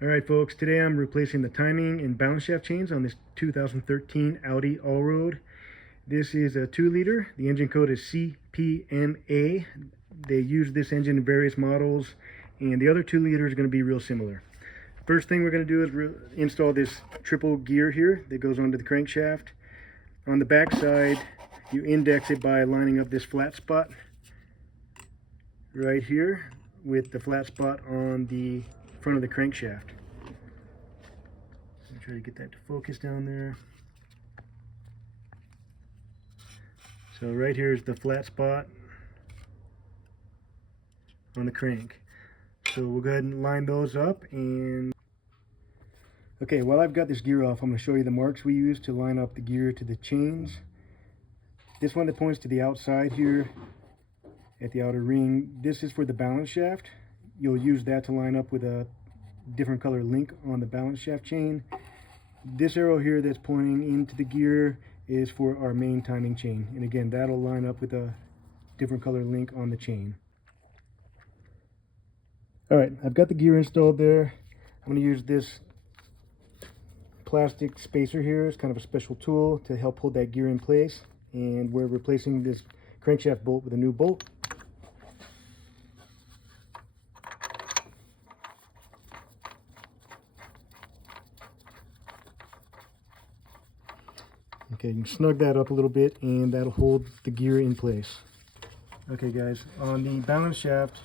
Alright folks, today I'm replacing the timing and balance shaft chains on this 2013 Audi Allroad. This is a 2-liter. The engine code is CPMA. They use this engine in various models, and the other 2-liter is going to be real similar. First thing we're going to do is install this triple gear here that goes onto the crankshaft. On the back side, you index it by lining up this flat spot right here with the flat spot on the front of the crankshaft. Try to get that to focus down there. So right here is the flat spot on the crank. So we'll go ahead and line those up. And okay, while I've got this gear off, I'm going to show you the marks we use to line up the gear to the chains. This one that points to the outside here at the outer ring, this is for the balance shaft. You'll use that to line up with a different color link on the balance shaft chain. This arrow here that's pointing into the gear is for our main timing chain, and again that'll line up with a different color link on the chain. Alright, I've got the gear installed there. I'm going to use this plastic spacer here. It's kind of a special tool to help hold that gear in place, and we're replacing this crankshaft bolt with a new bolt. Okay, you can snug that up a little bit and that'll hold the gear in place. Okay guys, on the balance shaft,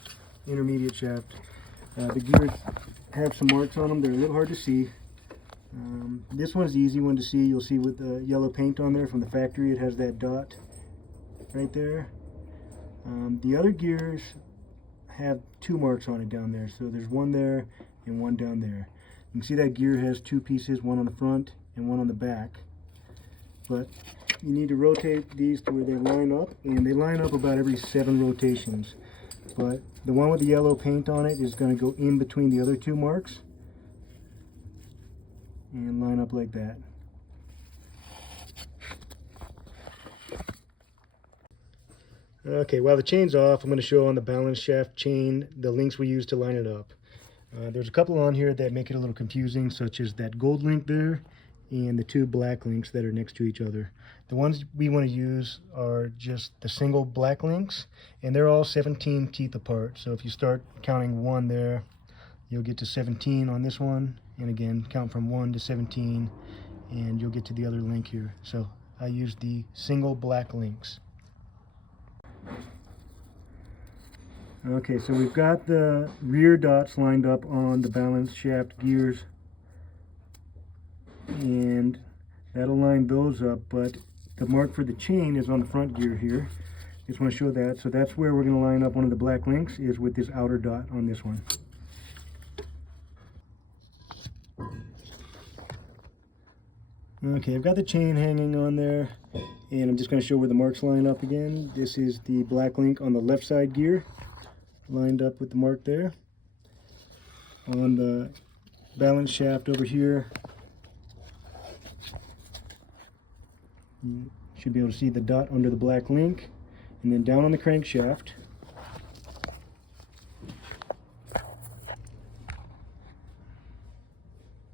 intermediate shaft, the gears have some marks on them. They're a little hard to see. This one's the easy one to see. You'll see with the yellow paint on there from the factory, it has that dot right there. The other gears have two marks on it down there. So there's one there and one down there. You can see that gear has two pieces, one on the front and one on the back. But you need to rotate these to where they line up, and they line up about every 7 rotations. But the one with the yellow paint on it is going to go in between the other two marks and line up like that. Okay, while the chain's off, I'm going to show on the balance shaft chain the links we use to line it up. There's a couple on here that make it a little confusing, such as that gold link there and the two black links that are next to each other. The ones we want to use are just the single black links, and they're all 17 teeth apart. So if you start counting 1 there, you'll get to 17 on this one, and again count from 1 to 17 and you'll get to the other link here. So I use the single black links. Okay, so we've got the rear dots lined up on the balance shaft gears, and that'll line those up, but the mark for the chain is on the front gear here. Just want to show that. So that's where we're going to line up one of the black links, is with this outer dot on this one. Okay, I've got the chain hanging on there, and I'm just going to show where the marks line up again. This is the black link on the left side gear, lined up with the mark there. On the balance shaft over here, you should be able to see the dot under the black link, and then down on the crankshaft,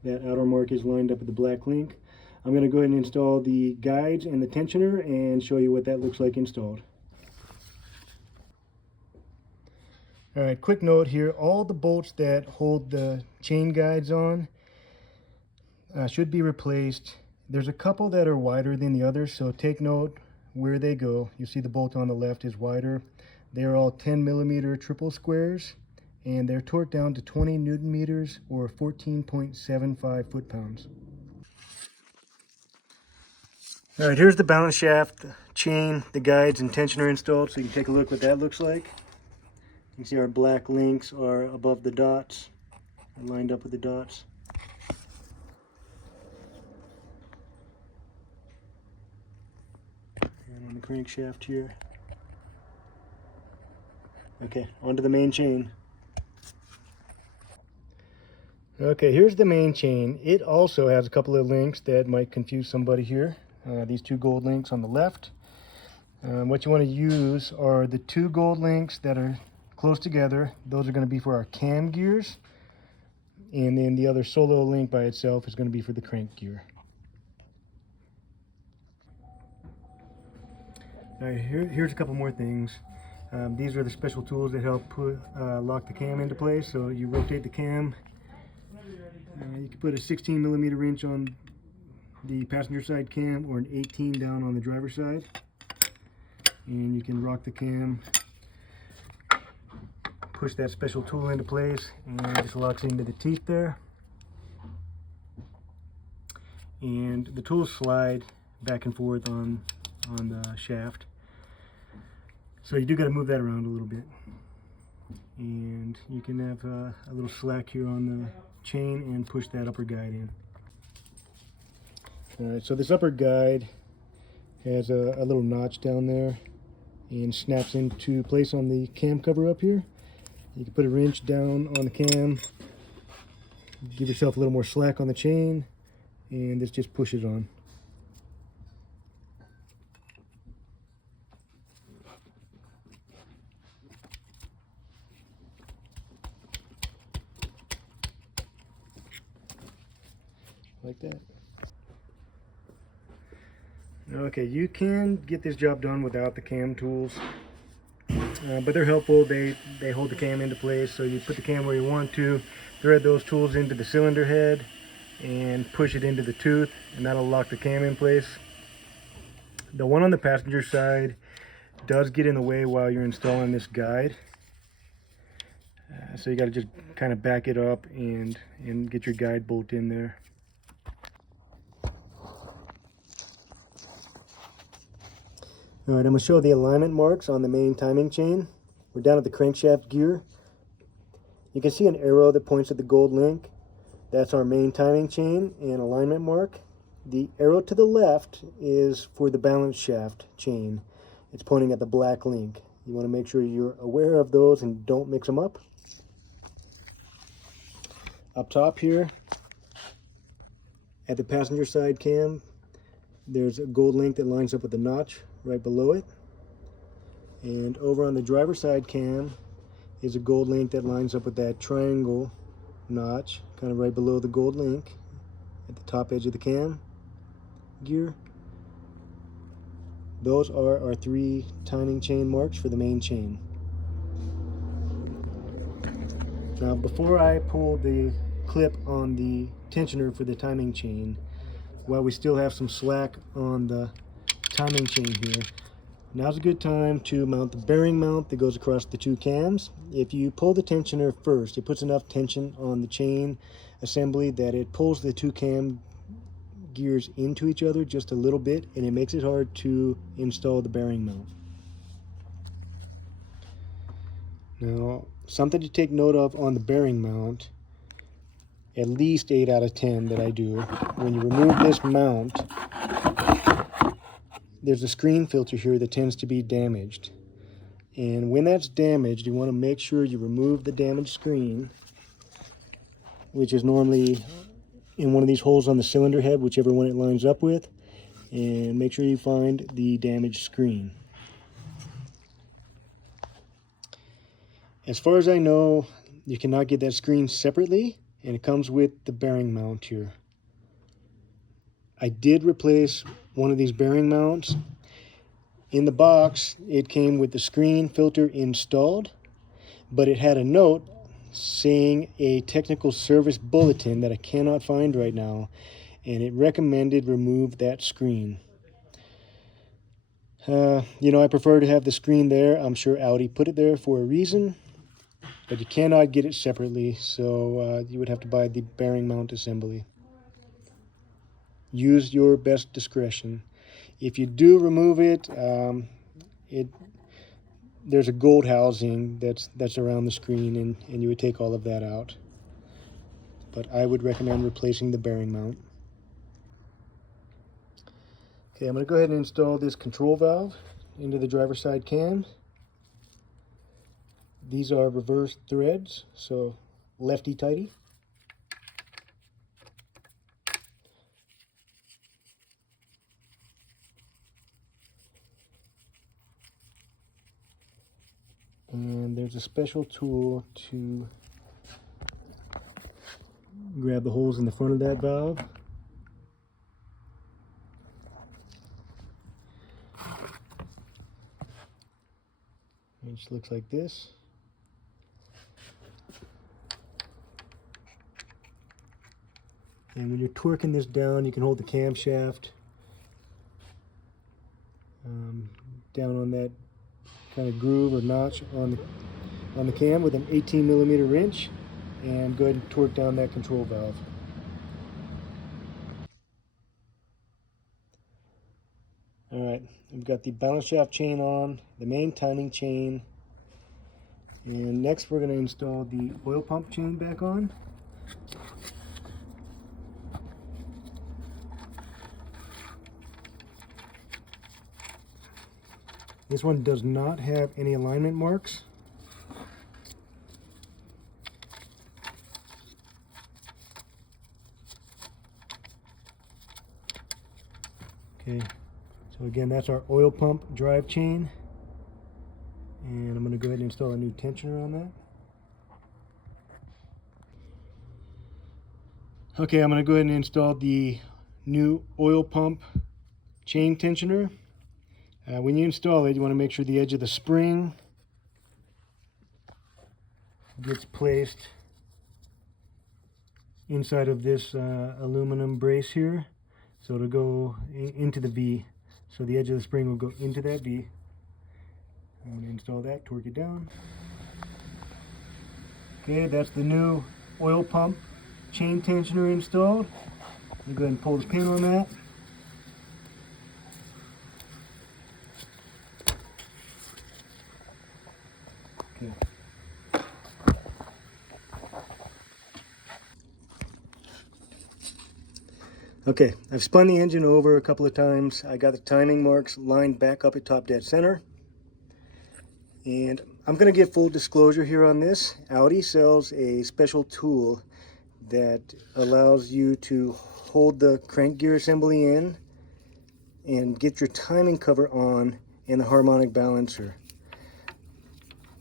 that outer mark is lined up with the black link. I'm going to go ahead and install the guides and the tensioner and show you what that looks like installed. Alright, quick note here, all the bolts that hold the chain guides on should be replaced. There's a couple that are wider than the others, so take note where they go. You see the bolt on the left is wider. They're all 10mm triple squares, and they're torqued down to 20 Newton meters or 14.75 foot-pounds. Alright, here's the balance shaft, chain, the guides, and tensioner installed, so you can take a look what that looks like. You can see our black links are above the dots, lined up with the dots. And on the crankshaft here. Okay, onto the main chain. Okay, here's the main chain. It also has a couple of links that might confuse somebody here. These two gold links on the left. What you want to use are the two gold links that are close together. Those are going to be for our cam gears. and then the other solo link by itself is going to be for the crank gear. All right, here's a couple more things. These are the special tools that help lock the cam into place. So you rotate the cam. You can put a 16mm wrench on the passenger side cam or an 18 down on the driver's side, and you can rock the cam, push that special tool into place, and it just locks into the teeth there. And the tools slide back and forth on the shaft, so you do got to move that around a little bit. And you can have a little slack here on the chain and push that upper guide in. Alright, so this upper guide has a little notch down there and snaps into place on the cam cover up here. You can put a wrench down on the cam, give yourself a little more slack on the chain, and this just pushes on. Like that. Okay, you can get this job done without the cam tools, but they're helpful. They hold the cam into place, so you put the cam where you want to, thread those tools into the cylinder head, and push it into the tooth, and that'll lock the cam in place. The one on the passenger side does get in the way while you're installing this guide, so you got to just kind of back it up and get your guide bolt in there. Alright, I'm going to show the alignment marks on the main timing chain. We're down at the crankshaft gear. You can see an arrow that points at the gold link. That's our main timing chain and alignment mark. The arrow to the left is for the balance shaft chain. It's pointing at the black link. You want to make sure you're aware of those and don't mix them up. Up top here, at the passenger side cam, there's a gold link that lines up with the notch right below it. And over on the driver's side cam is a gold link that lines up with that triangle notch, kind of right below the gold link at the top edge of the cam gear. Those are our 3 timing chain marks for the main chain. Now, before I pull the clip on the tensioner for the timing chain, while we still have some slack on the timing chain here, now's a good time to mount the bearing mount that goes across the 2 cams. If you pull the tensioner first, it puts enough tension on the chain assembly that it pulls the 2 cam gears into each other just a little bit, and it makes it hard to install the bearing mount. Now, something to take note of on the bearing mount, at least 8 out of 10 that I do, when you remove this mount, there's a screen filter here that tends to be damaged. And when that's damaged, you want to make sure you remove the damaged screen, which is normally in one of these holes on the cylinder head, whichever one it lines up with, and make sure you find the damaged screen. As far as I know, you cannot get that screen separately, and it comes with the bearing mount here. I did replace one of these bearing mounts. In the box, it came with the screen filter installed, but it had a note saying a technical service bulletin that I cannot find right now, and it recommended remove that screen. You know, I prefer to have the screen there. I'm sure Audi put it there for a reason, but you cannot get it separately, so you would have to buy the bearing mount assembly. Use your best discretion. If you do remove it, there's a gold housing that's around the screen, and you would take all of that out. But I would recommend replacing the bearing mount. Okay, I'm going to go ahead and install this control valve into the driver's side cam. These are reverse threads, so lefty-tighty. And there's a special tool to grab the holes in the front of that valve. Which looks like this. And when you're torquing this down, you can hold the camshaft down on that kind of groove or notch on the cam with an 18mm wrench, and go ahead and torque down that control valve. Alright, we've got the balance shaft chain on, the main timing chain, and next we're going to install the oil pump chain back on. This one does not have any alignment marks. Okay, so again, that's our oil pump drive chain. And I'm going to go ahead and install a new tensioner on that. Okay, I'm going to go ahead and install the new oil pump chain tensioner. When you install it, you want to make sure the edge of the spring gets placed inside of this aluminum brace here. So it'll go into the V. So the edge of the spring will go into that V. I'm going to install that, torque it down. Okay, that's the new oil pump chain tensioner installed. I'm going to go ahead and pull this pin on that. Okay. Okay, I've spun the engine over a couple of times. I got the timing marks lined back up at top dead center. And I'm going to give full disclosure here on this. Audi sells a special tool that allows you to hold the crank gear assembly in and get your timing cover on and the harmonic balancer.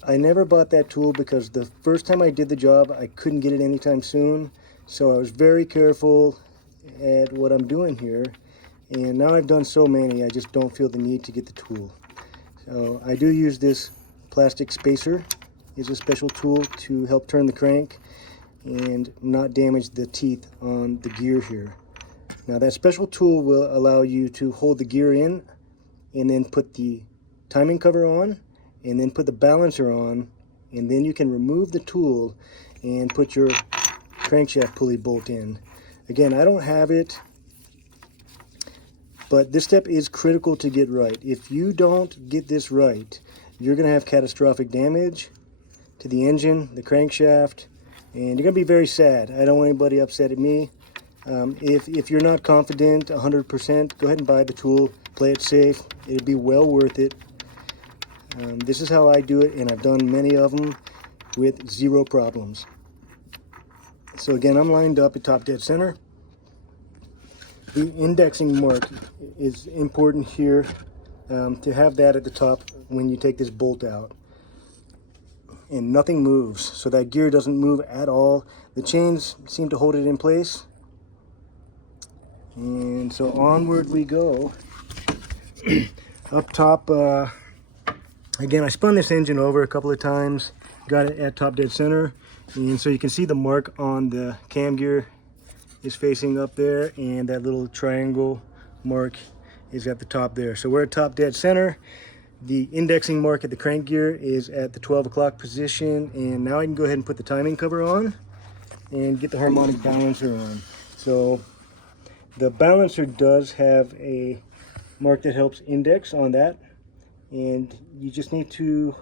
I never bought that tool because the first time I did the job, I couldn't get it anytime soon. So I was very careful at what I'm doing here. And now I've done so many, I just don't feel the need to get the tool. So I do use this plastic spacer. It's a special tool to help turn the crank and not damage the teeth on the gear here. Now that special tool will allow you to hold the gear in and then put the timing cover on and then put the balancer on, and then you can remove the tool and put your crankshaft pulley bolt in. Again, I don't have it, but this step is critical to get right. If you don't get this right, you're going to have catastrophic damage to the engine, the crankshaft, and you're going to be very sad. I don't want anybody upset at me. If you're not confident 100%, go ahead and buy the tool, play it safe. It'll be well worth it. This is how I do it, and I've done many of them with zero problems. So again, I'm lined up at top dead center. The indexing mark is important here, to have that at the top when you take this bolt out. And nothing moves, so that gear doesn't move at all. The chains seem to hold it in place. And so onward we go. Up top, again, I spun this engine over a couple of times, got it at top dead center, and so you can see the mark on the cam gear is facing up there, and that little triangle mark is at the top there. So we're at top dead center. The indexing mark at the crank gear is at the 12 o'clock position, and now I can go ahead and put the timing cover on and get the harmonic balancer on. So the balancer does have a mark that helps index on that, and you just need to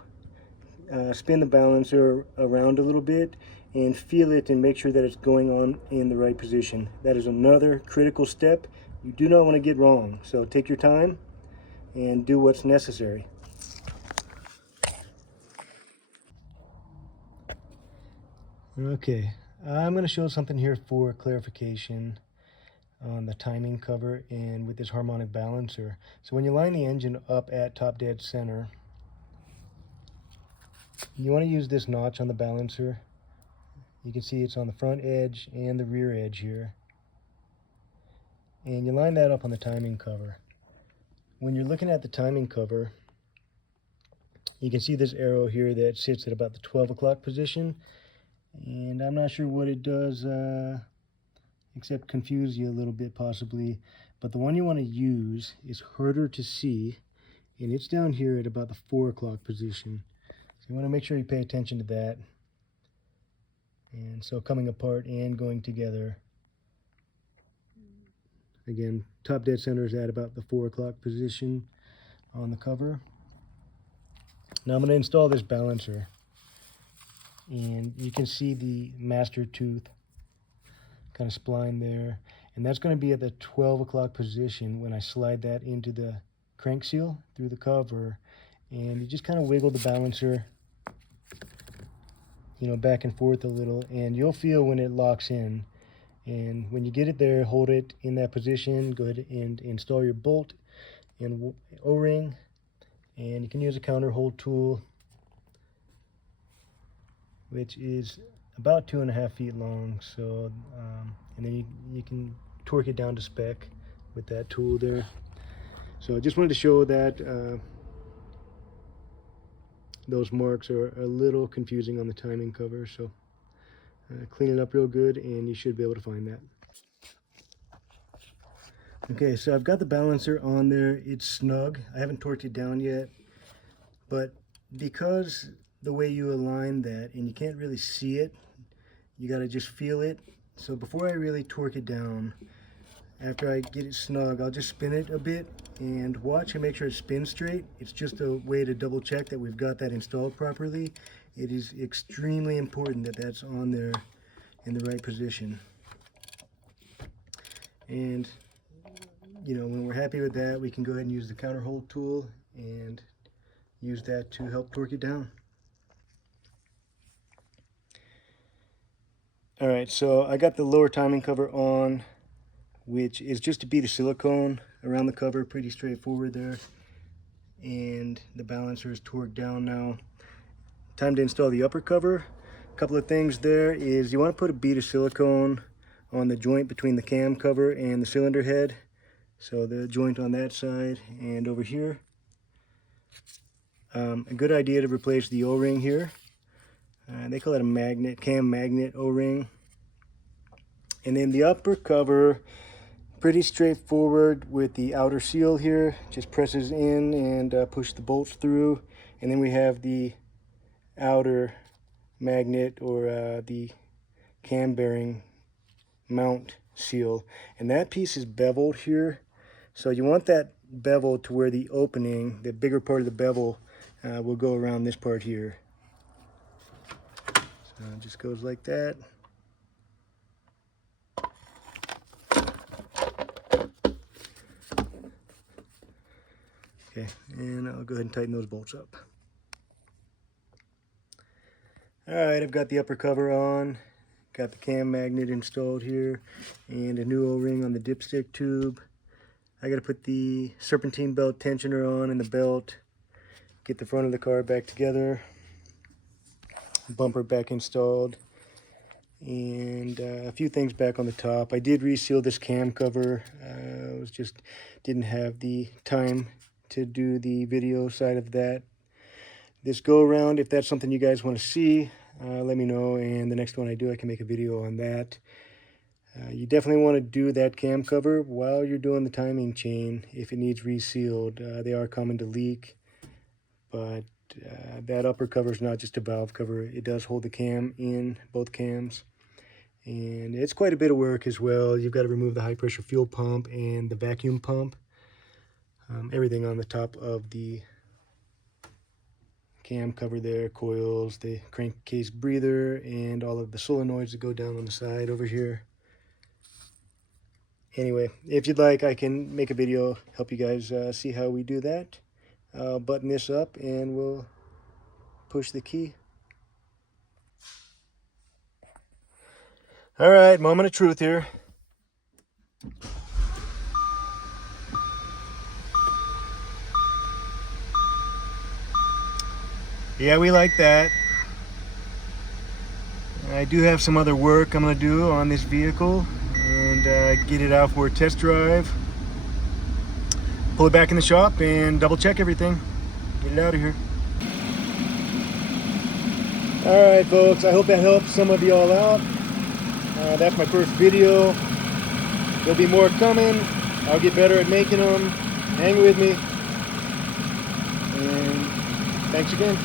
spin the balancer around a little bit and feel it and make sure that it's going on in the right position. That is another critical step you do not want to get wrong. So take your time and do what's necessary. Okay, I'm going to show something here for clarification on the timing cover and with this harmonic balancer. So when you line the engine up at top dead center, you want to use this notch on the balancer. You can see it's on the front edge and the rear edge here. And you line that up on the timing cover. When you're looking at the timing cover, you can see this arrow here that sits at about the 12 o'clock position. And I'm not sure what it does, except confuse you a little bit possibly. But the one you want to use is harder to see, and it's down here at about the 4 o'clock position. So you want to make sure you pay attention to that. And so coming apart and going together. Again, top dead center is at about the 4 o'clock position on the cover. Now I'm going to install this balancer. And you can see the master tooth kind of spline there. And that's going to be at the 12 o'clock position when I slide that into the crank seal through the cover. And you just kind of wiggle the balancer, you know, back and forth a little, and you'll feel when it locks in. And when you get it there, hold it in that position, go ahead and install your bolt and O-ring. And you can use a counter hold tool, which is about 2.5 feet long. So, and then you can torque it down to spec with that tool there. So I just wanted to show that those marks are a little confusing on the timing cover. So clean it up real good and you should be able to find that. Okay, so I've got the balancer on there. It's snug. I haven't torqued it down yet, but because the way you align that and you can't really see it, you got to just feel it. So before I really torque it down, after I get it snug, I'll just spin it a bit and watch and make sure it spins straight. It's just a way to double check that we've got that installed properly. It is extremely important that that's on there in the right position. And you know, when we're happy with that, we can go ahead and use the counter hold tool and use that to help torque it down. All right, so I got the lower timing cover on, which is just a bead of silicone around the cover, pretty straightforward there. And the balancer is torqued down now. Time to install the upper cover. A couple of things there is you want to put a bead of silicone on the joint between the cam cover and the cylinder head. So the joint on that side and over here. A good idea to replace the O-ring here. They call it a magnet, cam magnet O-ring. And then the upper cover, pretty straightforward with the outer seal here. Just presses in and push the bolts through. And then we have the outer magnet or the cam bearing mount seal. And that piece is beveled here. So you want that bevel to where the opening, the bigger part of the bevel, will go around this part here. So it just goes like that. Okay, and I'll go ahead and tighten those bolts up. Alright, I've got the upper cover on, got the cam magnet installed here, and a new O-ring on the dipstick tube. I got to put the serpentine belt tensioner on and the belt, get the front of the car back together, bumper back installed, and a few things back on the top. I did reseal this cam cover. I didn't have the time to do the video side of that. This go around, if that's something you guys want to see, let me know, and the next one I do, I can make a video on that. You definitely want to do that cam cover while you're doing the timing chain if it needs resealed. They are common to leak, but that upper cover is not just a valve cover. It does hold the cam in, both cams. And it's quite a bit of work as well. You've got to remove the high pressure fuel pump and the vacuum pump. Everything on the top of the cam cover there, coils, the crankcase breather, and all of the solenoids that go down on the side over here. Anyway, if you'd like, I can make a video, help you guys see how we do that. Button this up and we'll push the key. All right, moment of truth here. Yeah, we like that. I do have some other work I'm going to do on this vehicle and get it out for a test drive. Pull it back in the shop and double check everything. Get it out of here. Alright folks, I hope that helps some of y'all out. That's my first video. There'll be more coming. I'll get better at making them. Hang with me. And thanks again.